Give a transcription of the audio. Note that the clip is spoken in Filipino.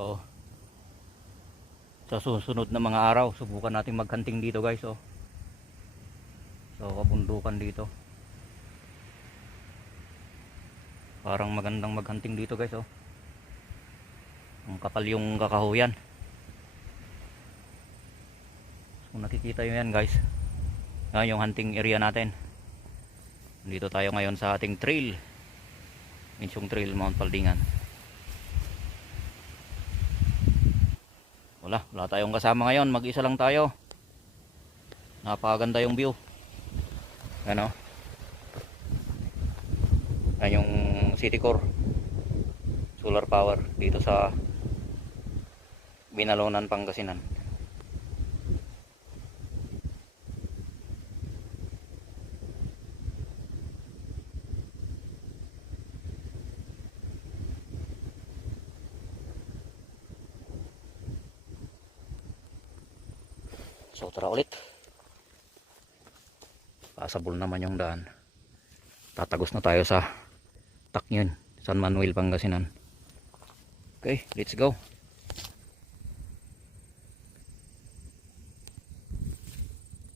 So sa susunod na mga araw subukan natin maghunting dito guys. So kabundukan dito, parang magandang maghunting dito guys. Ang kapal yung kakahuyan. Kung nakikita nyo yan guys, yan yung hunting area natin. Dito tayo ngayon sa ating trail, Minsyong Trail, Mount Paldingan. Wala tayong kasama ngayon, mag-isa lang tayo. Napakaganda yung view. Ano? Yan yung City Core solar power dito sa Binalonan, Pangasinan. So tara ulit. Pasabol naman yung daan. Tatagos na tayo sa Takyon, San Manuel, Pangasinan. Okay, let's go.